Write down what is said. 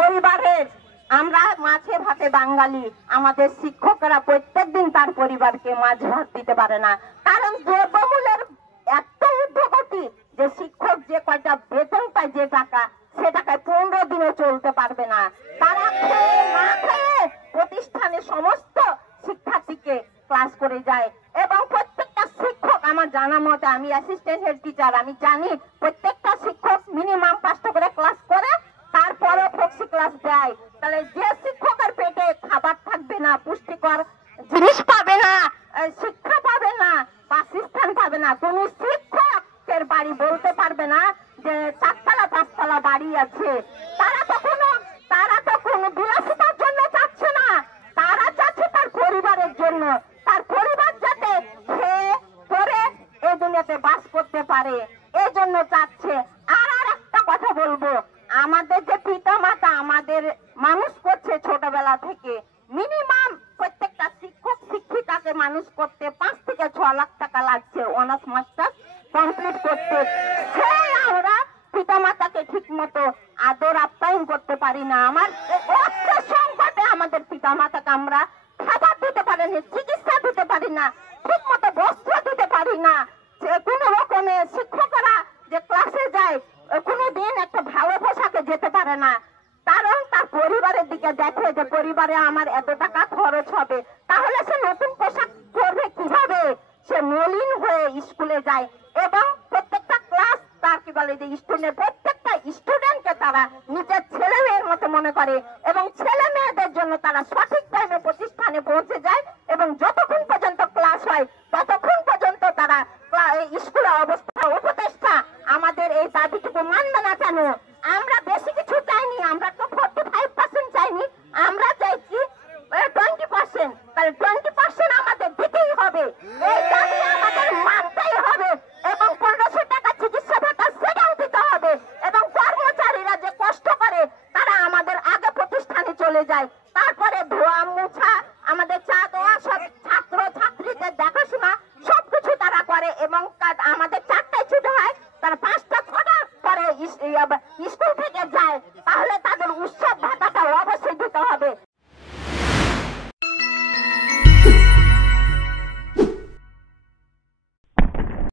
পরিবারের আমরা মাছে ভাতে বাঙালি, আমাদের শিক্ষকরা প্রত্যেকদিন তার পরিবারকে মাছ ভাত দিতে পারে না, কারণ দ্রব্যমূল্যের এত ঊর্ধ্বগতি যে শিক্ষক যে কয়টা বেতন পায় যে টাকা, সে টাকায় 15 দিনও চলতে পারবে না। তারা খেয়ে না খেয়ে প্রতিষ্ঠানে সমস্ত শিক্ষার্থীকে ক্লাস করে যায় এবং প্রত্যেকটা শিক্ষক আমার জানা মতে, আমি অ্যাসিস্ট্যান্ট হেড টিচার, আমি জানি প্রত্যেকটা শিক্ষক মিনিমাম 5টা করে ক্লাস করে, তারপরে ফক্সি ক্লাস দেয়। তাহলে যে শিক্ষকের পেটে খাবার থাকবে না, পুষ্টিকর জিনিস পাবে না, শিক্ষা পাবে না, বাসস্থান পাবে না, কোন শিক্ষকের বাড়ি বলতে পারবে না যে 4তলা 5তলা বাড়ি আছে। তারা তো কোনো বিলাসিতার জন্য চাচ্ছে না, তারা চাচ্ছে তার পরিবারের জন্য, তার পরিবার যাতে খেয়ে পরে এই দুনিয়াতে বাস করতে পারে, এই জন্য চাচ্ছে। আর একটা কথা বলবো, আমাদের যে পিতা মাতা আমাদের মানুষ করছে ছোটবেলা থেকে, মিনিমাম প্রত্যেকটা শিক্ষক শিক্ষিকাকে মানুষ করতে 5 থেকে 6 লাখ টাকা লাগছে অনার্স মাস্টার কমপ্লিট করতে। সেই আমরা পিতা মাতাকে ঠিক মতো আদর আপ্যায়ন করতে পারি না। আমার অর্থের সংকটে আমাদের পিতা মাতাকে আমরা খাবার দিতে পারি না, চিকিৎসা দিতে পারি না, ঠিক মতো বস্ত্র দিতে পারি না। কোন রকমে শিক্ষকরা যে ক্লাসে যায় কোনোদিন একটা ভালো পোশাকে যেতে পারে না, কারণ তার পরিবারের দিকে দেখে যে পরিবারে আমার এত টাকা খরচ হবে, তাহলে সে নতুন পোশাক পরবে কিভাবে? সে মলিন হয়ে স্কুলে যায় এবং প্রত্যেকটা ক্লাস তার কি বলে যে প্রত্যেকটা স্টুডেন্টকে তারা নিজের ছেলে মেয়ের মতো মনে করে এবং ছেলে মেয়েদের জন্য তারা সঠিক টাইমে প্রতিষ্ঠানে পৌঁছে যায় এবং যতক্ষণ পর্যন্ত ক্লাস হয় ততক্ষণ পর্যন্ত তারা স্কুলের অবস্থা উপদেষ্টা আমাদের এই দাবিটুকু মানবে না কেন? আমরা বেশি কিছু চাইনি, আমরা তো 45% চাইনি, আমরা চাইছি 20%। তাহলে 20% আমাদের দিতেই হবে, এই দাবি আমাদের মানতেই হবে এবং 1500 টাকা চিকিৎসা ভাতা সেটাও দিতে হবে এবং কর্মচারীরা যে কষ্ট করে তারা আমাদের আগে প্রতিষ্ঠানে চলে যায়, তারপরে ধোয়া মুছা আমাদের চা দেওয়া, সব ছাত্র ছাত্রীদের দেখাশোনা সবকিছু তারা করে এবং আমাদের 4টায় ছুটি হয়, তারা 5টা 6টা পরে স্কুল থেকে যায়। তাহলে তাদের উৎসাহ